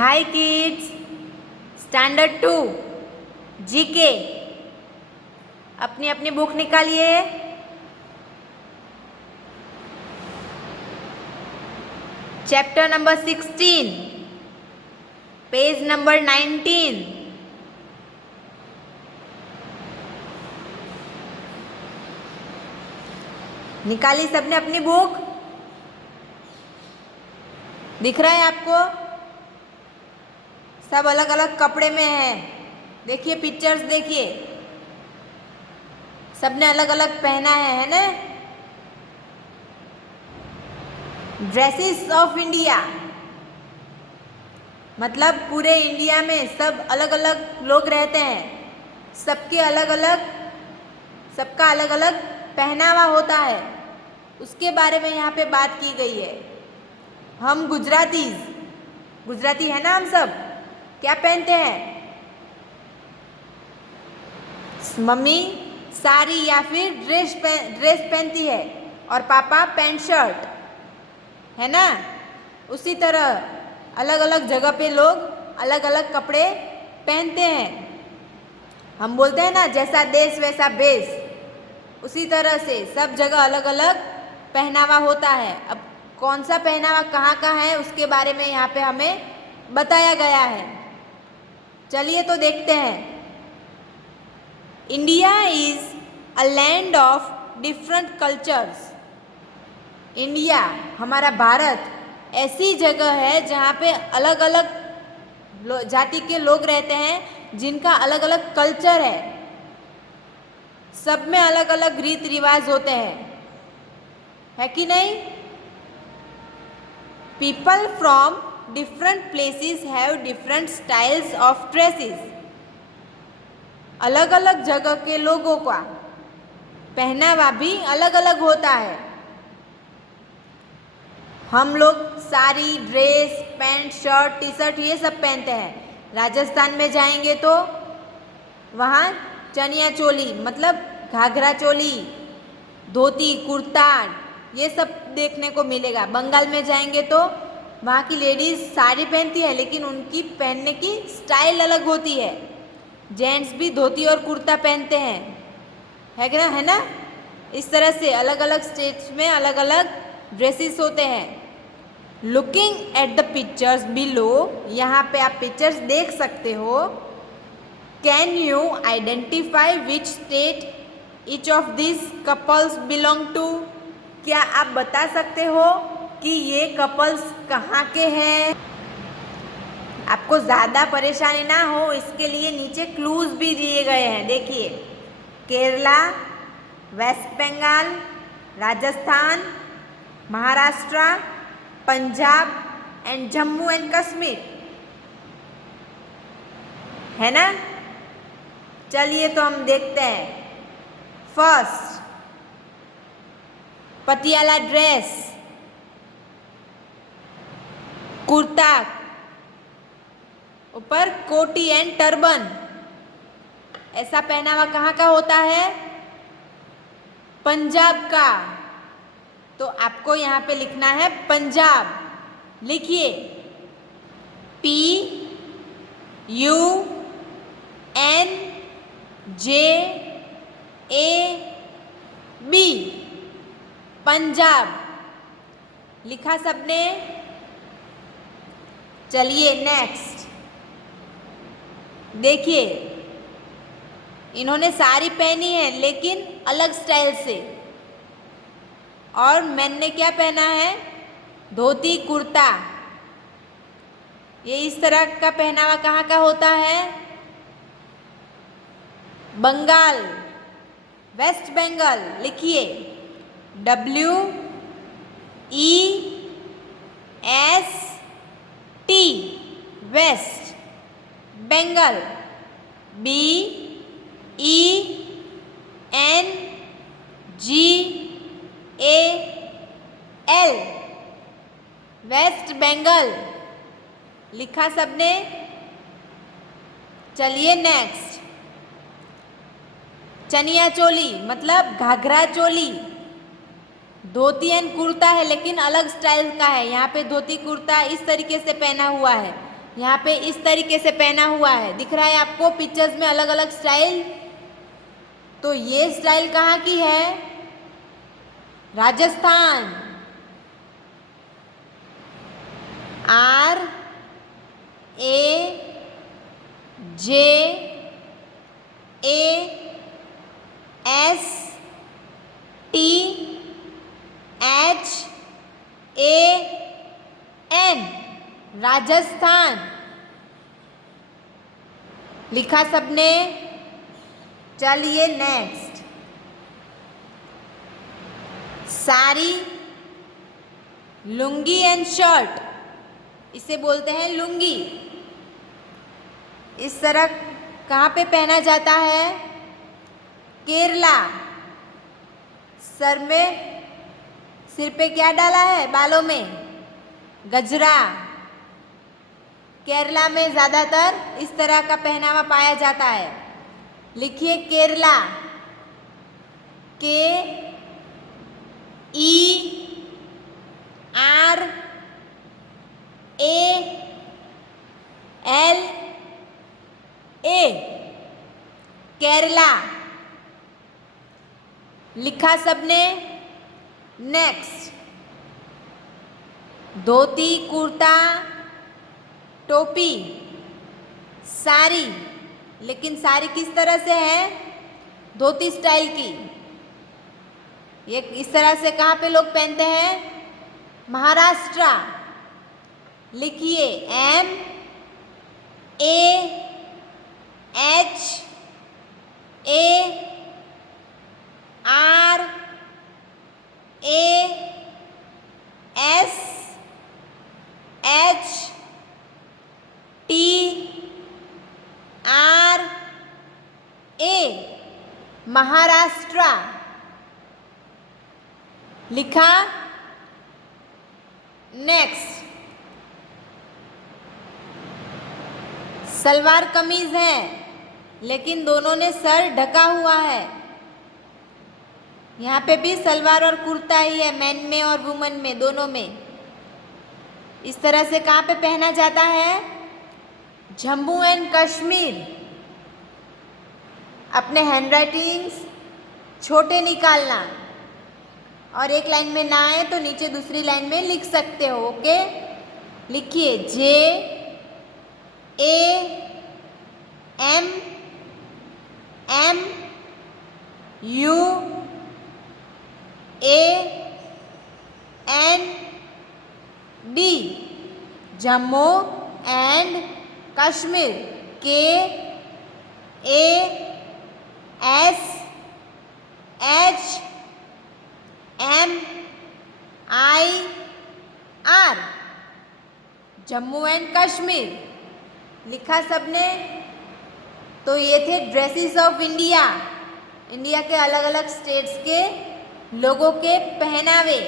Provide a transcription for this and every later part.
हाय kids, standard 2 GK. अपनी अपनी book निकालिए। Chapter number 16, page number 19। निकाली सबने अपनी बुक? दिख रहा है आपको? सब अलग अलग कपड़े में हैं। देखिए पिक्चर्स, देखिए सबने अलग अलग पहना है ना? ड्रेसेस ऑफ इंडिया, मतलब पूरे इंडिया में सब अलग अलग लोग रहते हैं। सबके अलग अलग, सबका अलग अलग पहनावा होता है, उसके बारे में यहाँ पे बात की गई है। हम गुजराती है ना, हम सब क्या पहनते हैं? मम्मी साड़ी या फिर ड्रेस पहनती है और पापा पैंट शर्ट, है ना? उसी तरह अलग अलग जगह पे लोग अलग अलग कपड़े पहनते हैं। हम बोलते हैं ना, जैसा देश वैसा भेष, उसी तरह से सब जगह अलग अलग पहनावा होता है। अब कौन सा पहनावा कहाँ का है उसके बारे में यहाँ पे हमें बताया गया है। चलिए तो देखते हैं। India is a land of different cultures. India, हमारा भारत ऐसी जगह है जहाँ पे अलग अलग जाति के लोग रहते हैं, जिनका अलग अलग कल्चर है। सब में अलग अलग रीति रिवाज होते हैं, है कि नहीं? People from different places have different styles of dresses. अलग अलग जगह के लोगों का पहनावा भी अलग अलग होता है। हम लोग sari, dress, pant, shirt, T shirt ये सब पहनते हैं। राजस्थान में जाएंगे तो वहाँ चनिया चोली, मतलब घाघरा चोली, धोती, कुर्ता, ये सब देखने को मिलेगा। बंगाल में जाएंगे तो वहाँ की लेडीज़ साड़ी पहनती है, लेकिन उनकी पहनने की स्टाइल अलग होती है। जेंट्स भी धोती और कुर्ता पहनते हैं, है ना? इस तरह से अलग अलग स्टेट्स में अलग अलग ड्रेसेस होते हैं। Looking at the pictures below, यहाँ पे आप पिक्चर्स देख सकते हो। Can you identify which state each of this couples belong to? क्या आप बता सकते हो कि ये कपल्स कहाँ के हैं? आपको ज़्यादा परेशानी ना हो इसके लिए नीचे क्लूज भी दिए गए हैं। देखिए, Kerala, West Bengal, Rajasthan, Maharashtra, Punjab and Jammu and Kashmir, है ना? चलिए तो हम देखते हैं। फर्स्ट, पटियाला ड्रेस, कुर्ता, ऊपर कोटी एंड टर्बन। ऐसा पहनावा कहाँ का होता है? पंजाब का। तो आपको यहाँ पे लिखना है पंजाब। लिखिए PUNJAB, पंजाब। लिखा सबने? चलिए नेक्स्ट देखिए, इन्होंने साड़ी पहनी है लेकिन अलग स्टाइल से, और मैंने क्या पहना है? धोती कुर्ता। ये इस तरह का पहनावा कहाँ का होता है? बंगाल, वेस्ट बंगाल। लिखिए WEST, West Bengal. BENGAL, West Bengal. लिखा सबने? चलिए नेक्स्ट, चनिया चोली मतलब घाघरा चोली। धोती एंड कुर्ता है लेकिन अलग स्टाइल का है। यहाँ पे धोती कुर्ता इस तरीके से पहना हुआ है, यहाँ पे इस तरीके से पहना हुआ है, दिख रहा है आपको पिक्चर्स में अलग अलग स्टाइल। तो ये स्टाइल कहाँ की है? राजस्थान। RAJASTHAN, राजस्थान। लिखा सबने? चलिए next, sari, lungi and shirt, इसे बोलते हैं लुंगी। इस तरह कहाँ पे पहना जाता है? केरला। सिर पे क्या डाला है? बालों में गजरा। केरला में ज़्यादातर इस तरह का पहनावा पाया जाता है। लिखिए केरला, KERALA, केरला। लिखा सबने? नेक्स्ट, धोती, कुर्ता, टोपी, साड़ी। लेकिन साड़ी किस तरह से है? धोती स्टाइल की। ये इस तरह से कहाँ पे लोग पहनते हैं? महाराष्ट्र। लिखिए MAHARASTRA, महाराष्ट्र। लिखा? नेक्स्ट, सलवार कमीज है लेकिन दोनों ने सर ढका हुआ है। यहाँ पे भी सलवार और कुर्ता ही है, मैन में और वुमन में, दोनों में। इस तरह से कहाँ पे पहना जाता है? जम्मू एंड कश्मीर। अपने हैंडराइटिंग्स छोटे निकालना, और एक लाइन में ना आए तो नीचे दूसरी लाइन में लिख सकते हो। ओके, लिखिए JAMMUAND, Jammu and Kashmir. KASHMIR, Jammu and Kashmir. लिखा सबने? तो ये थे ड्रेसेस ऑफ इंडिया, इंडिया के अलग अलग स्टेट्स के लोगों के पहनावे।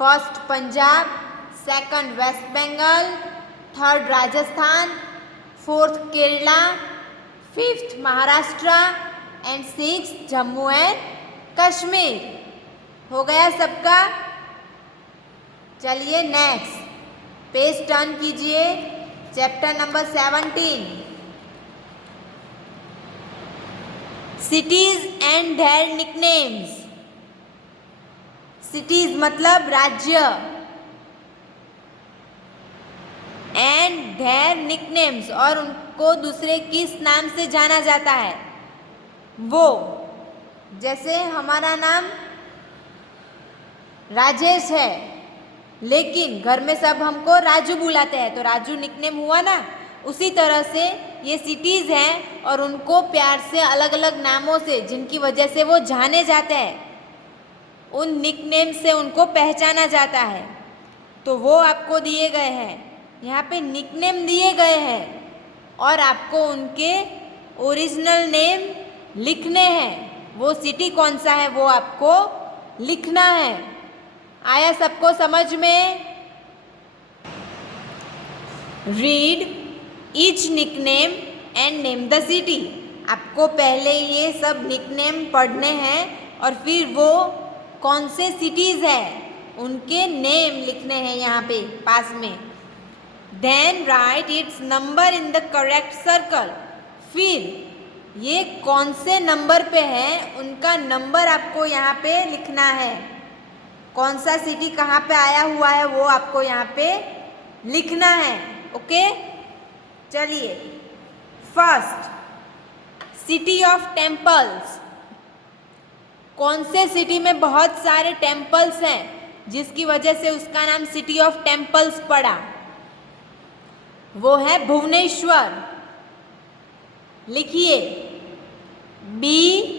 First Punjab, second West Bengal, third Rajasthan, fourth Kerala, fifth Maharashtra and sixth Jammu and Kashmir. हो गया सबका? चलिए नेक्स्ट पेज टर्न कीजिए, chapter number 17, cities and their nicknames. Cities मतलब राज्य, एंड देयर निकनेम्स, और उनको दूसरे किस नाम से जाना जाता है वो। जैसे हमारा नाम राजेश है, लेकिन घर में सब हमको राजू बुलाते हैं, तो राजू निकनेम हुआ ना। उसी तरह से ये सिटीज़ हैं और उनको प्यार से अलग अलग नामों से, जिनकी वजह से वो जाने जाते हैं, उन निकनेम से उनको पहचाना जाता है। तो वो आपको दिए गए हैं, यहाँ पे निकनेम दिए गए हैं और आपको उनके ओरिजिनल नेम लिखने हैं। वो सिटी कौन सा है वो आपको लिखना है। आया सबको समझ में? Read each nickname and name the city. आपको पहले ये सब निकनेम पढ़ने हैं और फिर वो कौन से सिटीज़ है उनके नेम लिखने हैं यहाँ पे पास में। Then write its number in the correct circle. फिर ये कौन से नंबर पे है उनका नंबर आपको यहाँ पे लिखना है। कौन सा सिटी कहाँ पे आया हुआ है वो आपको यहाँ पे लिखना है। ओके, चलिए। First, city of temples. कौन से सिटी में बहुत सारे टेम्पल्स हैं जिसकी वजह से उसका नाम सिटी ऑफ टेम्पल्स पड़ा? वो है भुवनेश्वर। लिखिए, BUNESWAR,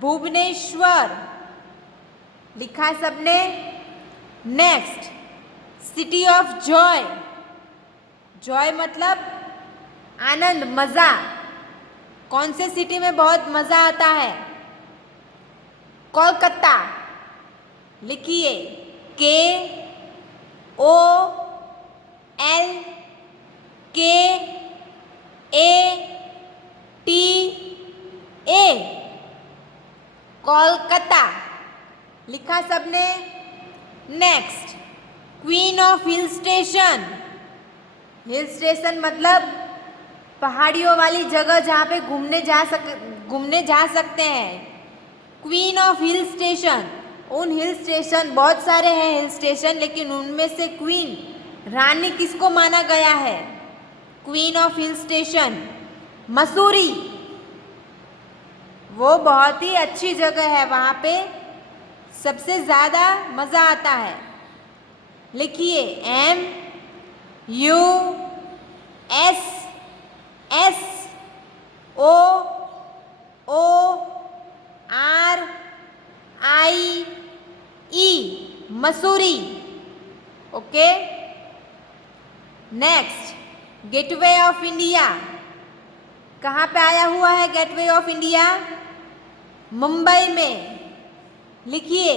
भुवनेश्वर। लिखा सबने? Next, city of Joy. Joy मतलब आनंद, मजा। कौन से सिटी में बहुत मजा आता है? कोलकाता। लिखिए, KOLKATA, कोलकाता। लिखा सबने? Next, queen of hill station. Hill station मतलब पहाड़ियों वाली जगह जहाँ पे घूमने जा सकते हैं। क्वीन ऑफ हिल स्टेशन, उन हिल स्टेशन, बहुत सारे हैं हिल स्टेशन, लेकिन उनमें से क्वीन, रानी किसको माना गया है? Queen of hill station Mussoorie. वो बहुत ही अच्छी जगह है, वहाँ पे सबसे ज़्यादा मज़ा आता है। लिखिए, MUSSOORIE, Mussoorie. Okay. Next, gateway of India. कहाँ पे आया हुआ है गेटवे ऑफ इंडिया? मुंबई में। लिखिए,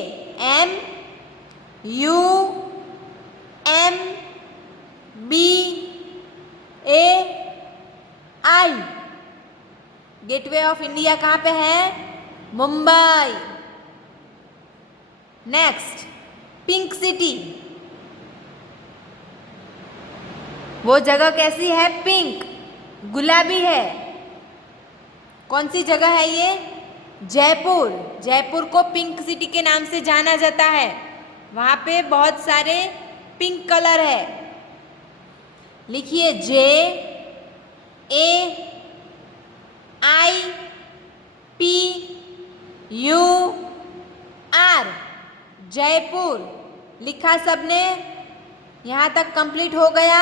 MUMBAI, गेटवे ऑफ इंडिया कहाँ पे है? मुंबई। Next, pink city. वो जगह कैसी है? पिंक, गुलाबी है। कौन सी जगह है ये? जयपुर। जयपुर को पिंक सिटी के नाम से जाना जाता है। वहाँ पे बहुत सारे पिंक कलर है। लिखिए, JAIPUR, जयपुर। लिखा सबने? यहाँ तक कंप्लीट हो गया।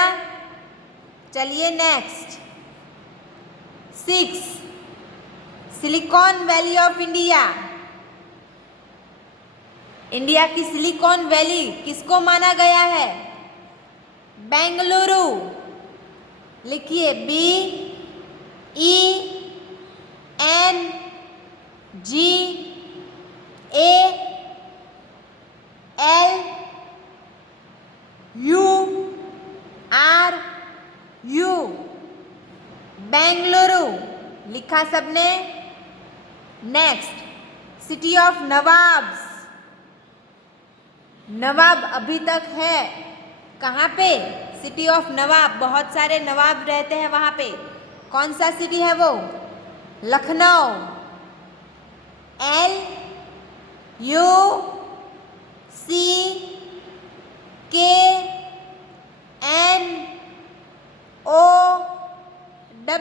चलिए next, 6, silicon valley of India. India की सिलिकॉन वैली किसको माना गया है? बेंगलुरु। लिखिए, BENGALURU, बेंगलुरु। लिखा सबने? Next, city of nawabs. नवाब अभी तक है कहाँ पे? सिटी ऑफ नवाब, बहुत सारे नवाब रहते हैं वहाँ पे। कौन सा सिटी है वो? Lucknow.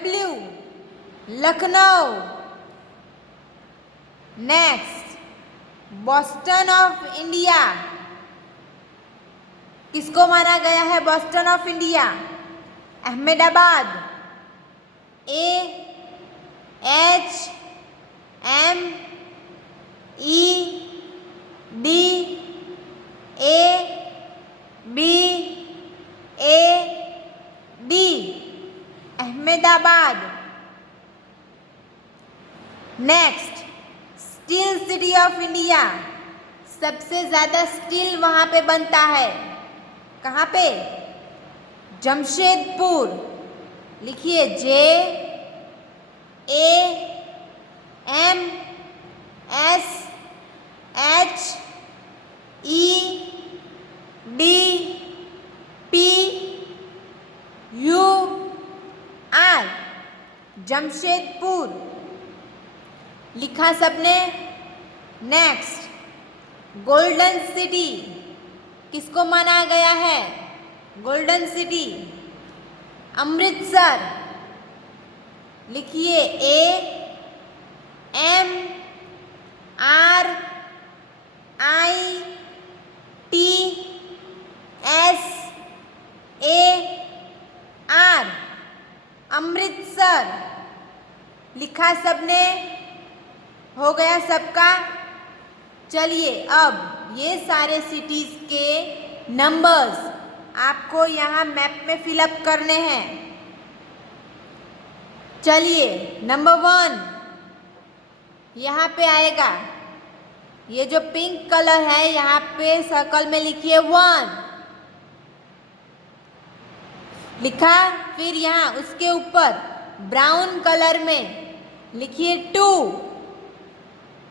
LUCKNOW, Lucknow. Next, Boston of India. किसको माना गया है Boston of India? Ahmedabad. AHMEDABAD, Ahmedabad. Next, steel city of India. सबसे ज़्यादा स्टील वहाँ पे बनता है। कहाँ पे? जमशेदपुर। लिखिए JAMSHEDPUR, जमशेदपुर। लिखा सबने? नेक्स्ट, गोल्डन सिटी किसको माना गया है? Golden city Amritsar. लिखिए AMRITSAR, अमृतसर। लिखा सबने? हो गया सबका? चलिए अब ये सारे सिटीज के नंबर्स आपको यहाँ मैप में फिलअप करने हैं। चलिए नंबर 1 यहाँ पे आएगा। ये जो पिंक कलर है यहाँ पे सर्कल में लिखिए 1, लिखा। फिर यहाँ उसके ऊपर ब्राउन कलर में लिखिए 2,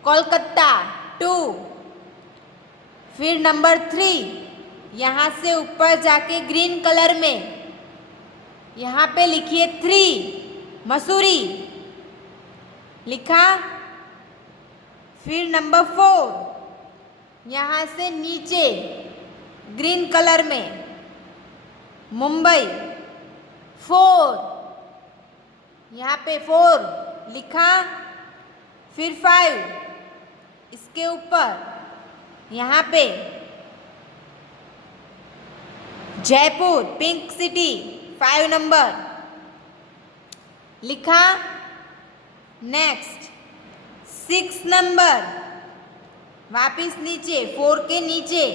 कोलकाता 2। फिर नंबर 3 यहाँ से ऊपर जाके ग्रीन कलर में यहाँ पे लिखिए 3, मसूरी। लिखा। फिर नंबर 4 यहाँ से नीचे ग्रीन कलर में मुंबई 4, यहाँ पे 4 लिखा। फिर 5 इसके ऊपर यहाँ पे जयपुर पिंक सिटी 5 नंबर लिखा। नेक्स्ट 6 नंबर वापिस नीचे 4 के नीचे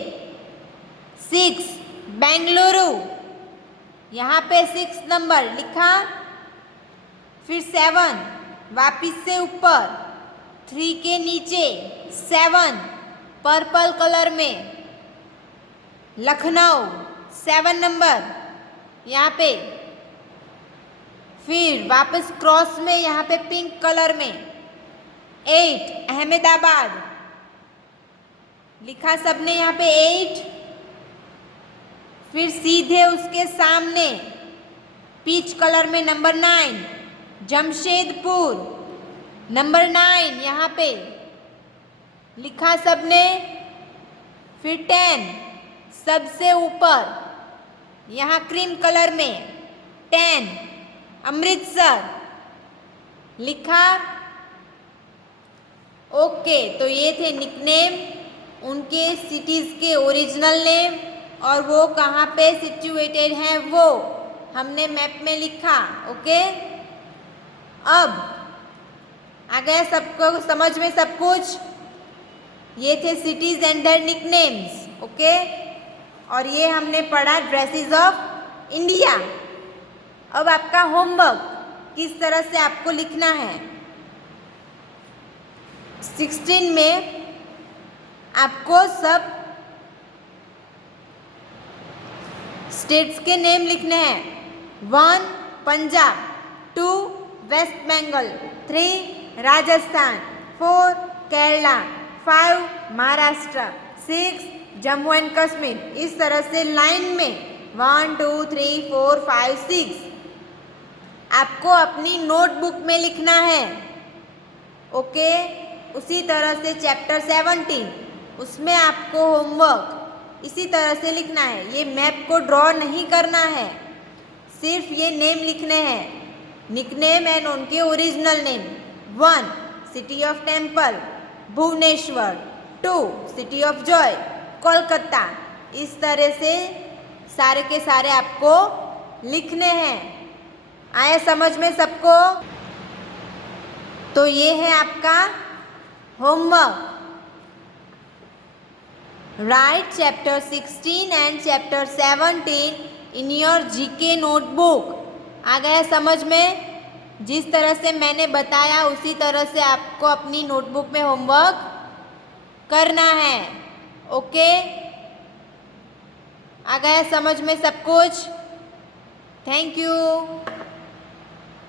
6 बेंगलुरु, यहाँ पे 6 नंबर लिखा। फिर 7 वापिस से ऊपर 3 के नीचे 7 पर्पल कलर में लखनऊ 7 नंबर यहाँ पे। फिर वापस क्रॉस में यहाँ पे पिंक कलर में 8 अहमदाबाद लिखा सबने यहाँ पे 8। फिर सीधे उसके सामने पीच कलर में नंबर 9 जमशेदपुर, नंबर 9 यहाँ पे लिखा सबने। फिर 10 सबसे ऊपर यहाँ क्रीम कलर में 10 अमृतसर लिखा। ओके, तो ये थे निकनेम, उनके सिटीज़ के ओरिजिनल नेम और वो कहाँ पे सिचुएटेड हैं वो हमने मैप में लिखा। ओके, अब आ गया सबको समझ में सब कुछ। ये थे cities and their nicknames. Okay, और ये हमने पढ़ा ड्रेसेस ऑफ इंडिया। अब आपका होमवर्क किस तरह से आपको लिखना है। 16 में आपको सब स्टेट्स के नेम लिखने हैं। 1 पंजाब, 2 वेस्ट बंगाल, 3 राजस्थान, 4 केरला, 5 महाराष्ट्र, 6 जम्मू एंड कश्मीर। इस तरह से लाइन में 1 2 3 4 5 6 आपको अपनी नोटबुक में लिखना है। ओके, उसी तरह से चैप्टर 17 उसमें आपको होमवर्क इसी तरह से लिखना है। ये मैप को ड्रॉ नहीं करना है, सिर्फ ये नेम लिखने हैं, निकनेम एंड उनके original name. 1 city of temple Bhubaneswar, 2 city of joy Kolkata. इस तरह से सारे के सारे आपको लिखने हैं। आया समझ में सबको? तो ये है आपका homework. Write chapter 16 and chapter 17 in your GK notebook. आ गया समझ में? जिस तरह से मैंने बताया उसी तरह से आपको अपनी नोटबुक में होमवर्क करना है। ओके, आ गया समझ में सब कुछ? Thank you.